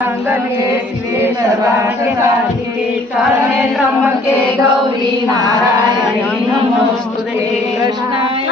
मंगले शिवे सर्वार्थसाधिके शरण्ये त्र्यंबके गौरी नारायणी नमोस्तुते। कृष्णाय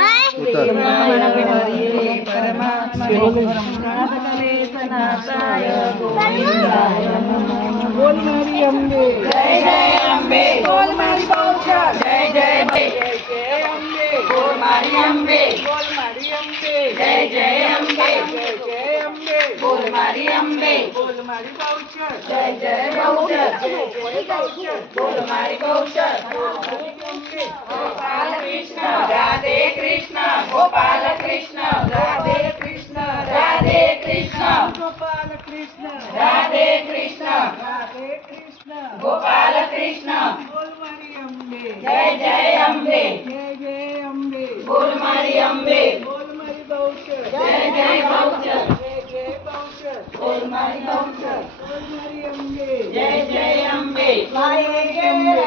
हरिये परमात्मने प्रणतक्लेशनाशाय गोविंदाय नमो। बोल मारी अम्बे जय जय अम्बे, बोल मारी बहुचर जय जय जय जय अम्बे, बोल मारी अम्बे, बोल मारी अम्बे जय जय अम्बे, जय जय अम्बे, बोल मारी अम्बे, बोल मारी बहुचर जय जय बहुचर, जय जय बहुचर, बोल मारी बहुचर, बोल मारी अम्बे। गोपाल कृष्ण राधे कृष्ण, गोपाल कृष्ण राधे कृष्ण, राधे कृष्ण गोपाल कृष्ण राधे कृष्ण, राधे कृष्ण गोपाल कृष्ण। बोल मारी अम्बे जय जय अम्बे, जय जय अम्बे, बोल मारी अम्बे, बोल मारी बहुचर जय जय बहुचर, जय जय बहुचर, बोल मारी बहुचर, बोल मारी अम्बे जय जय अम्बे, जय जय अम्बे।